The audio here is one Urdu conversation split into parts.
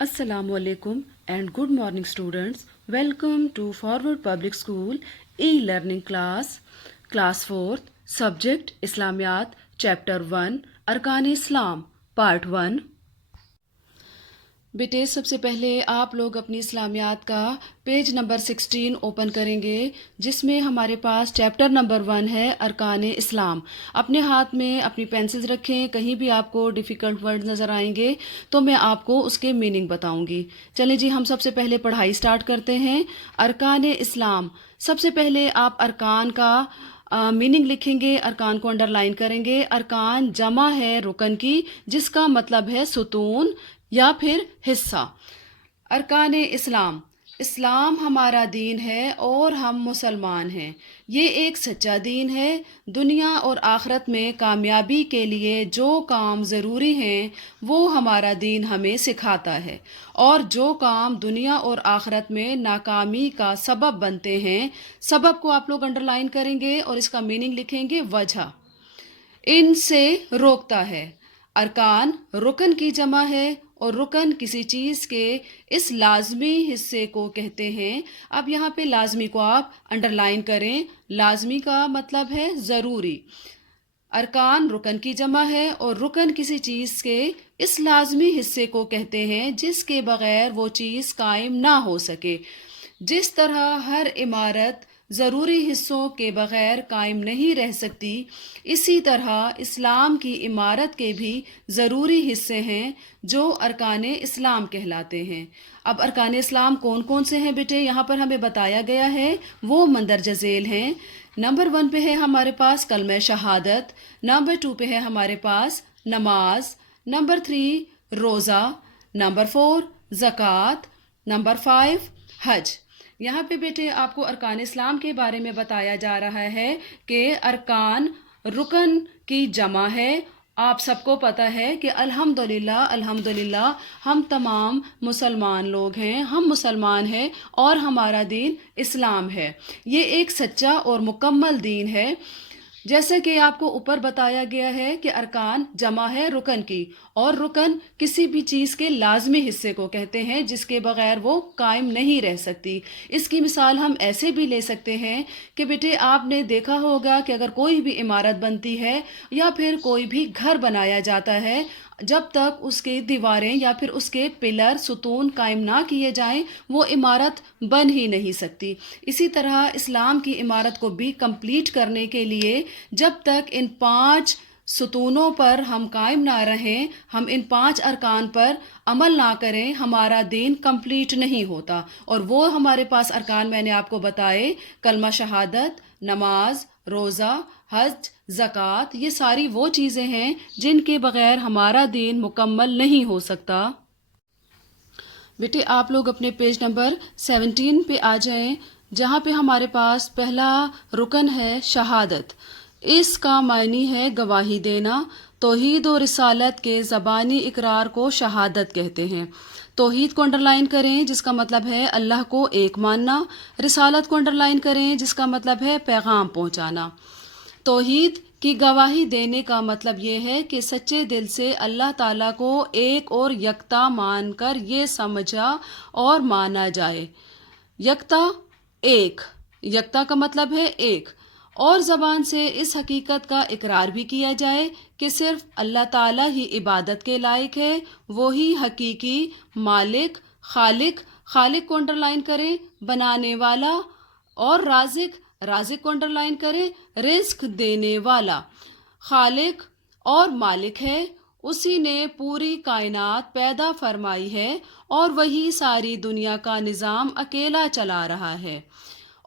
Assalamu alaikum and good morning students. Welcome to Forward Public School e-learning class 4th, subject Islamiyat, chapter 1, Arkan Islam, part 1. بیٹے سب سے پہلے آپ لوگ اپنی اسلامیات کا پیج نمبر 16 اوپن کریں گے، جس میں ہمارے پاس چیپٹر نمبر 1 ہے ارکان اسلام۔ اپنے ہاتھ میں اپنی پینسلز رکھیں، کہیں بھی آپ کو ڈیفیکلٹ ورڈ نظر آئیں گے تو میں آپ کو اس کے میننگ بتاؤں گی۔ چلیں جی، ہم سب سے پہلے پڑھائی سٹارٹ کرتے ہیں۔ ارکان اسلام، سب سے پہلے آپ ارکان کا میننگ لکھیں گے، ارکان کو انڈر لائن کریں گے۔ ارکان جمع ہے رکن کی، جس کا مطلب ہے ستون یا پھر حصہ۔ ارکان اسلام، اسلام ہمارا دین ہے اور ہم مسلمان ہیں۔ یہ ایک سچا دین ہے۔ دنیا اور آخرت میں کامیابی کے لیے جو کام ضروری ہیں وہ ہمارا دین ہمیں سکھاتا ہے، اور جو کام دنیا اور آخرت میں ناکامی کا سبب بنتے ہیں، سبب کو آپ لوگ انڈر لائن کریں گے اور اس کا میننگ لکھیں گے وجہ، ان سے روکتا ہے۔ ارکان رکن کی جمع ہے، اور رکن کسی چیز کے اس لازمی حصے کو کہتے ہیں۔ اب یہاں پہ لازمی کو آپ انڈر لائن کریں۔ لازمی کا مطلب ہے ضروری۔ ارکان رکن کی جمع ہے، اور رکن کسی چیز کے اس لازمی حصے کو کہتے ہیں جس کے بغیر وہ چیز قائم نہ ہو سکے۔ جس طرح ہر عمارت ضروری حصوں کے بغیر قائم نہیں رہ سکتی، اسی طرح اسلام کی عمارت کے بھی ضروری حصے ہیں جو ارکان اسلام کہلاتے ہیں۔ اب ارکان اسلام کون کون سے ہیں بیٹے؟ یہاں پر ہمیں بتایا گیا ہے، وہ مندرجہ ذیل ہیں۔ نمبر 1 پہ ہے ہمارے پاس کلمہ شہادت، نمبر 2 پہ ہے ہمارے پاس نماز، نمبر 3 روزہ، نمبر 4 زکوٰۃ، نمبر 5 حج۔ یہاں پہ بیٹے آپ کو ارکان اسلام کے بارے میں بتایا جا رہا ہے کہ ارکان رکن کی جمع ہے۔ آپ سب کو پتہ ہے کہ الحمدللہ ہم تمام مسلمان لوگ ہیں، ہم مسلمان ہیں اور ہمارا دین اسلام ہے۔ یہ ایک سچا اور مکمل دین ہے۔ جیسا کہ آپ کو اوپر بتایا گیا ہے کہ ارکان جمع ہے رکن کی، اور رکن کسی بھی چیز کے لازمی حصے کو کہتے ہیں جس کے بغیر وہ قائم نہیں رہ سکتی۔ اس کی مثال ہم ایسے بھی لے سکتے ہیں کہ بیٹے آپ نے دیکھا ہوگا کہ اگر کوئی بھی عمارت بنتی ہے یا پھر کوئی بھی گھر بنایا جاتا ہے، جب تک اس کے دیواریں یا پھر اس کے پلر ستون قائم نہ کیے جائیں وہ عمارت بن ہی نہیں سکتی۔ اسی طرح اسلام کی عمارت کو بھی کمپلیٹ کرنے کے لیے جب تک ان 5 ستونوں پر ہم قائم نہ رہیں، ہم ان 5 ارکان پر عمل نہ کریں، ہمارا دین کمپلیٹ نہیں ہوتا۔ اور وہ ہمارے پاس ارکان میں نے آپ کو بتائے، کلمہ شہادت، نماز، روزہ، حج، زکوٰۃ، یہ ساری وہ چیزیں ہیں جن کے بغیر ہمارا دین مکمل نہیں ہو سکتا۔ بیٹے آپ لوگ اپنے پیج نمبر 17 پہ آ جائیں، جہاں پہ ہمارے پاس پہلا رکن ہے شہادت۔ اس کا معنی ہے گواہی دینا۔ توحید و رسالت کے زبانی اقرار کو شہادت کہتے ہیں۔ توحید کو انڈر لائن کریں جس کا مطلب ہے اللہ کو ایک ماننا۔ رسالت کو انڈر لائن کریں جس کا مطلب ہے پیغام پہنچانا۔ توحید کی گواہی دینے کا مطلب یہ ہے کہ سچے دل سے اللہ تعالیٰ کو ایک اور یکتا مان کر یہ سمجھا اور مانا جائے۔ یکتا، ایک، یکتا کا مطلب ہے ایک، اور زبان سے اس حقیقت کا اقرار بھی کیا جائے کہ صرف اللہ تعالیٰ ہی عبادت کے لائق ہے، وہی حقیقی مالک، خالق کو انڈر لائن کریں، بنانے والا، اور رازق کو انڈر لائن کریں، رزق دینے والا۔ خالق اور مالک ہے، اسی نے پوری کائنات پیدا فرمائی ہے اور وہی ساری دنیا کا نظام اکیلا چلا رہا ہے،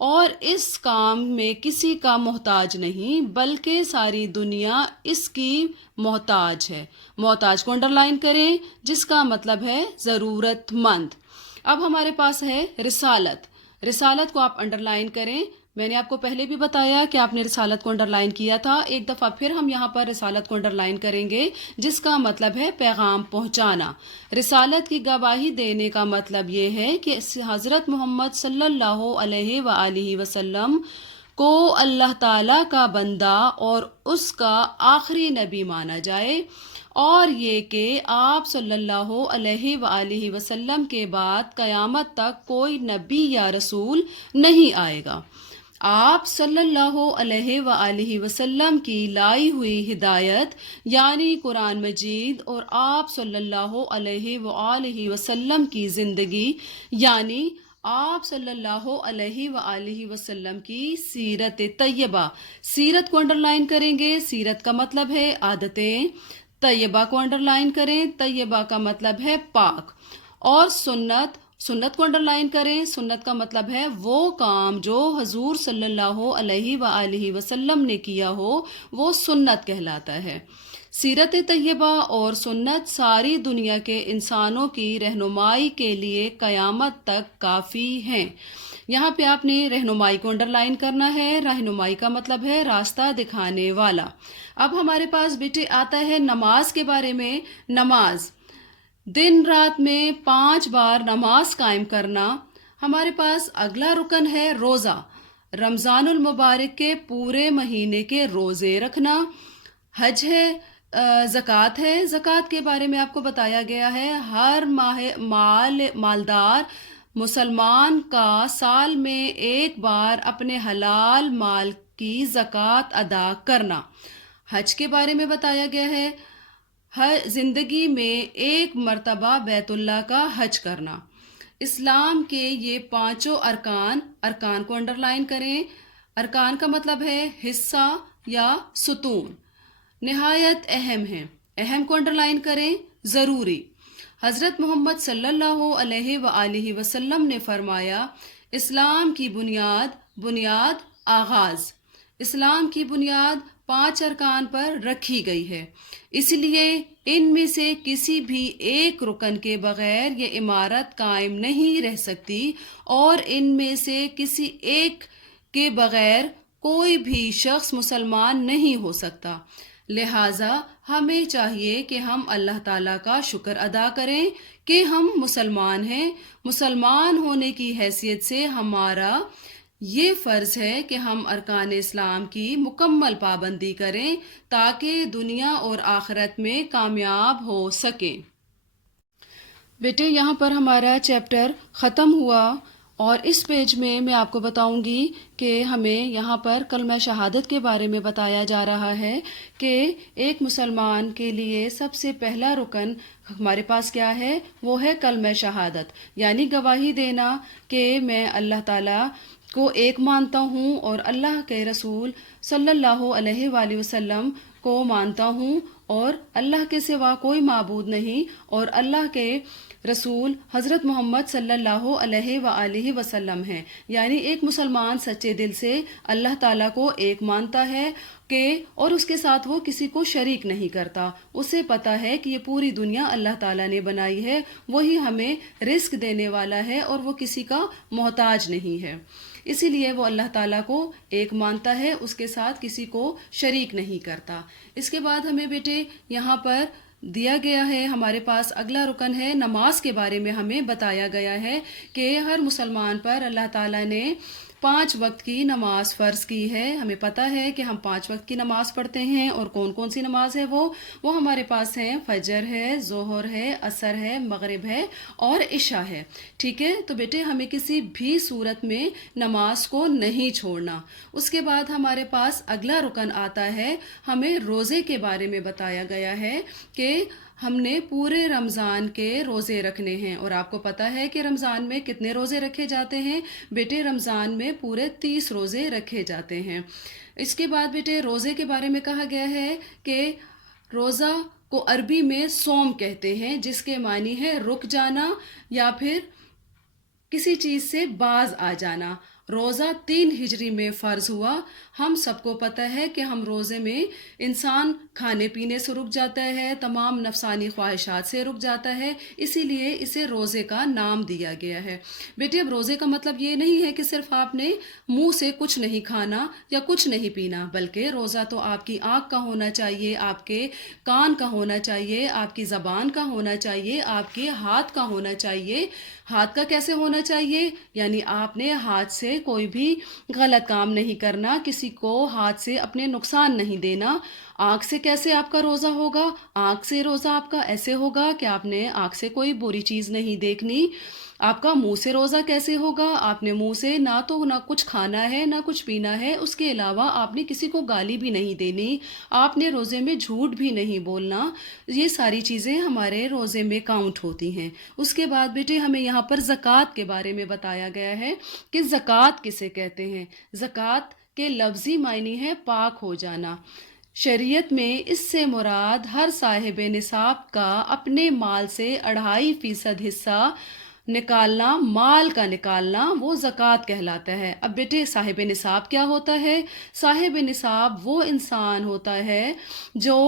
اور اس کام میں کسی کا محتاج نہیں بلکہ ساری دنیا اس کی محتاج ہے۔ محتاج کو انڈر لائن کریں جس کا مطلب ہے ضرورت مند۔ اب ہمارے پاس ہے رسالت کو آپ انڈر لائن کریں۔ میں نے آپ کو پہلے بھی بتایا کہ آپ نے رسالت کو انڈر لائن کیا تھا، ایک دفعہ پھر ہم یہاں پر رسالت کو انڈر لائن کریں گے جس کا مطلب ہے پیغام پہنچانا۔ رسالت کی گواہی دینے کا مطلب یہ ہے کہ حضرت محمد صلی اللہ علیہ وآلہ وسلم کو اللہ تعالیٰ کا بندہ اور اس کا آخری نبی مانا جائے، اور یہ کہ آپ صلی اللہ علیہ وآلہ وسلم کے بعد قیامت تک کوئی نبی یا رسول نہیں آئے گا۔ آپ صلی اللہ علیہ وآلہ وسلم کی لائی ہوئی ہدایت یعنی قرآن مجید اور آپ صلی اللہ علیہ وآلہ وسلم کی زندگی یعنی آپ صلی اللہ علیہ وآلہ وسلم کی سیرت طیبہ، سیرت کو انڈرلائن کریں گے، سیرت کا مطلب ہے عادتیں، طیبہ کو انڈرلائن کریں، طیبہ کا مطلب ہے پاک، اور سنت، سنت کو انڈرلائن کریں، سنت کا مطلب ہے وہ کام جو حضور صلی اللہ علیہ وآلہ وسلم نے کیا ہو وہ سنت کہلاتا ہے۔ سیرت طیبہ اور سنت ساری دنیا کے انسانوں کی رہنمائی کے لیے قیامت تک کافی ہیں۔ یہاں پہ آپ نے رہنمائی کو انڈرلائن کرنا ہے، رہنمائی کا مطلب ہے راستہ دکھانے والا۔ اب ہمارے پاس بیٹے آتا ہے نماز کے بارے میں۔ نماز دن رات میں 5 بار نماز قائم کرنا۔ ہمارے پاس اگلا رکن ہے روزہ، رمضان المبارک کے پورے مہینے کے روزے رکھنا۔ حج ہے، زکوٰۃ ہے، زکوٰۃ کے بارے میں آپ کو بتایا گیا ہے ہر مالدار مسلمان کا سال میں ایک بار اپنے حلال مال کی زکوٰۃ ادا کرنا۔ حج کے بارے میں بتایا گیا ہے ہر زندگی میں ایک مرتبہ بیت اللہ کا حج کرنا۔ اسلام کے یہ 5 ارکان، ارکان کو انڈرلائن کریں۔ ارکان کا مطلب ہے حصہ یا ستون، نہایت اہم ہیں، اہم کو انڈرلائن کریں، ضروری۔ حضرت محمد صلی اللہ علیہ وآلہ وسلم نے فرمایا اسلام کی بنیاد آغاز، اسلام کی بنیاد 5 ارکان پر رکھی گئی ہے، اس لیے ان میں سے کسی بھی ایک رکن کے بغیر یہ عمارت قائم نہیں رہ سکتی، اور ان میں سے کسی ایک کے بغیر کوئی بھی شخص مسلمان نہیں ہو سکتا۔ لہٰذا ہمیں چاہیے کہ ہم اللہ تعالیٰ کا شکر ادا کریں کہ ہم مسلمان ہیں۔ مسلمان ہونے کی حیثیت سے ہمارا یہ فرض ہے کہ ہم ارکان اسلام کی مکمل پابندی کریں تاکہ دنیا اور آخرت میں کامیاب ہو سکیں۔ بیٹے یہاں پر ہمارا چیپٹر ختم ہوا، اور اس پیج میں آپ کو بتاؤں گی کہ ہمیں یہاں پر کلمہ شہادت کے بارے میں بتایا جا رہا ہے کہ ایک مسلمان کے لیے سب سے پہلا رکن ہمارے پاس کیا ہے، وہ ہے کلمہ شہادت، یعنی گواہی دینا کہ میں اللہ تعالیٰ کو ایک مانتا ہوں اور اللہ کے رسول صلی اللہ علیہ وآلہ وسلم کو مانتا ہوں، اور اللہ کے سوا کوئی معبود نہیں، اور اللہ کے رسول حضرت محمد صلی اللہ علیہ وآلہ وسلم ہیں۔ یعنی ایک مسلمان سچے دل سے اللہ تعالیٰ کو ایک مانتا ہے کہ اور اس کے ساتھ وہ کسی کو شریک نہیں کرتا، اسے پتہ ہے کہ یہ پوری دنیا اللہ تعالیٰ نے بنائی ہے، وہی ہمیں رزق دینے والا ہے اور وہ کسی کا محتاج نہیں ہے، اسی لیے وہ اللہ تعالیٰ کو ایک مانتا ہے، اس کے ساتھ کسی کو شریک نہیں کرتا۔ اس کے بعد ہمیں بیٹے یہاں پر دیا گیا ہے، ہمارے پاس اگلا رکن ہے نماز کے بارے میں ہمیں بتایا گیا ہے کہ ہر مسلمان پر اللہ تعالیٰ نے 5 وقت کی نماز فرض کی ہے۔ ہمیں پتہ ہے کہ ہم 5 وقت کی نماز پڑھتے ہیں، اور کون کون سی نماز ہے وہ ہمارے پاس ہیں، فجر ہے، ظہر ہے، عصر ہے، مغرب ہے اور عشاء ہے، ٹھیک ہے۔ تو بیٹے ہمیں کسی بھی صورت میں نماز کو نہیں چھوڑنا۔ اس کے بعد ہمارے پاس اگلا رکن آتا ہے، ہمیں روزے کے بارے میں بتایا گیا ہے کہ ہم نے پورے رمضان کے روزے رکھنے ہیں، اور آپ کو پتہ ہے کہ رمضان میں کتنے روزے رکھے جاتے ہیں بیٹے، رمضان میں پورے 30 روزے رکھے جاتے ہیں۔ اس کے بعد بیٹے روزے کے بارے میں کہا گیا ہے کہ روزہ کو عربی میں صوم کہتے ہیں، جس کے معنی ہے رک جانا یا پھر کسی چیز سے باز آ جانا۔ روزہ 3 ہجری میں فرض ہوا۔ ہم سب کو پتہ ہے کہ ہم روزے میں انسان کھانے پینے سے رک جاتا ہے، تمام نفسانی خواہشات سے رک جاتا ہے، اسی لیے اسے روزے کا نام دیا گیا ہے۔ بیٹے اب روزے کا مطلب یہ نہیں ہے کہ صرف آپ نے منہ سے کچھ نہیں کھانا یا کچھ نہیں پینا، بلکہ روزہ تو آپ کی آنکھ کا ہونا چاہیے، آپ کے کان کا ہونا چاہیے، آپ کی زبان کا ہونا چاہیے، آپ کے ہاتھ کا ہونا چاہیے۔ ہاتھ کا کیسے ہونا چاہیے؟ یعنی آپ نے ہاتھ سے کوئی بھی غلط کام نہیں کرنا، کسی کو ہاتھ سے اپنے نقصان نہیں دینا۔ آنکھ سے کیسے آپ کا روزہ ہوگا؟ آنکھ سے روزہ آپ کا ایسے ہوگا کہ آپ نے آنکھ سے کوئی بری چیز نہیں دیکھنی۔ آپ کا منہ سے روزہ کیسے ہوگا؟ آپ نے منہ سے نہ کچھ کھانا ہے نہ کچھ پینا ہے، اس کے علاوہ آپ نے کسی کو گالی بھی نہیں دینی، آپ نے روزے میں جھوٹ بھی نہیں بولنا۔ یہ ساری چیزیں ہمارے روزے میں کاؤنٹ ہوتی ہیں۔ اس کے بعد بیٹے ہمیں یہاں پر زکوٰۃ کے بارے میں بتایا گیا ہے کہ زکوٰۃ کسے کہتے ہیں۔ زکوٰۃ کے لفظی معنی ہے پاک ہو جانا۔ شریعت میں اس سے مراد ہر صاحب نصاب کا اپنے مال سے 2.5% حصہ نکالنا، مال کا نکالنا، وہ زکوٰۃ کہلاتا ہے۔ اب بیٹے صاحب نصاب کیا ہوتا ہے؟ صاحب نصاب وہ انسان ہوتا ہے جو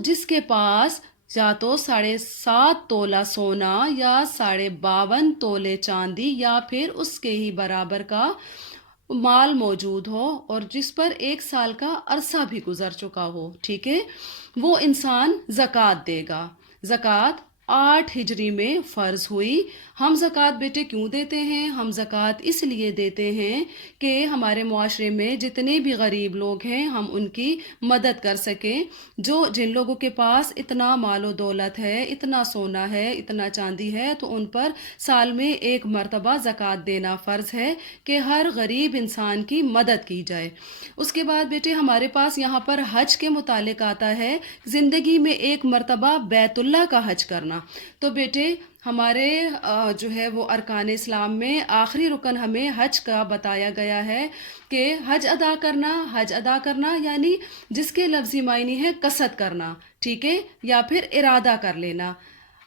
جس کے پاس یا تو 7.5 تولہ سونا یا 52.5 تولے چاندی یا پھر اس کے ہی برابر کا مال موجود ہو اور جس پر 1 سال کا عرصہ بھی گزر چکا ہو، ٹھیک ہے، وہ انسان زکوٰۃ دے گا۔ زکوٰۃ 8 ہجری میں فرض ہوئی۔ ہم زکوٰۃ بیٹے کیوں دیتے ہیں؟ ہم زکوٰۃ اس لیے دیتے ہیں کہ ہمارے معاشرے میں جتنے بھی غریب لوگ ہیں ہم ان کی مدد کر سکیں۔ جن لوگوں کے پاس اتنا مال و دولت ہے، اتنا سونا ہے، اتنا چاندی ہے، تو ان پر سال میں 1 مرتبہ زکوٰۃ دینا فرض ہے کہ ہر غریب انسان کی مدد کی جائے۔ اس کے بعد بیٹے ہمارے پاس یہاں پر حج کے متعلق آتا ہے، زندگی میں 1 مرتبہ بیت اللہ کا حج کرنا۔ تو بیٹے ہمارے جو ہے وہ ارکان اسلام میں آخری رکن ہمیں حج کا بتایا گیا ہے کہ حج ادا کرنا یعنی جس کے لفظی معنی ہے قصد کرنا، ٹھیک ہے، یا پھر ارادہ کر لینا۔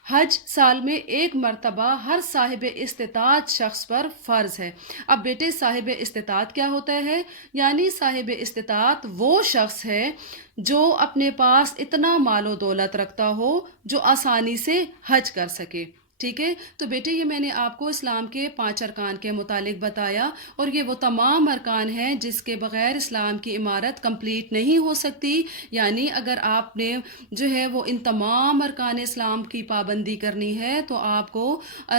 حج سال میں 1 مرتبہ ہر صاحب استطاعت شخص پر فرض ہے۔ اب بیٹے صاحب استطاعت کیا ہوتا ہے؟ یعنی صاحب استطاعت وہ شخص ہے جو اپنے پاس اتنا مال و دولت رکھتا ہو جو آسانی سے حج کر سکے، ٹھیک ہے۔ تو بیٹے یہ میں نے آپ کو اسلام کے 5 ارکان کے متعلق بتایا، اور یہ وہ تمام ارکان ہیں جس کے بغیر اسلام کی عمارت کمپلیٹ نہیں ہو سکتی۔ یعنی اگر آپ نے جو ہے وہ ان تمام ارکان اسلام کی پابندی کرنی ہے تو آپ کو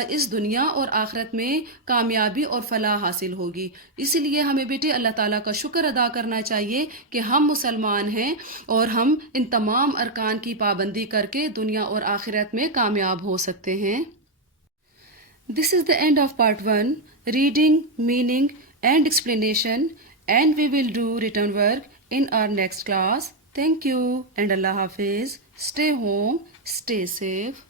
اس دنیا اور آخرت میں کامیابی اور فلاح حاصل ہوگی۔ اسی لیے ہمیں بیٹے اللہ تعالیٰ کا شکر ادا کرنا چاہیے کہ ہم مسلمان ہیں اور ہم ان تمام ارکان کی پابندی کر کے دنیا اور آخرت میں کامیاب ہو سکتے ہیں۔ This is the end of part 1, reading, meaning and explanation, and we will do written work in our next class. Thank you and Allah Hafiz. Stay home, stay safe.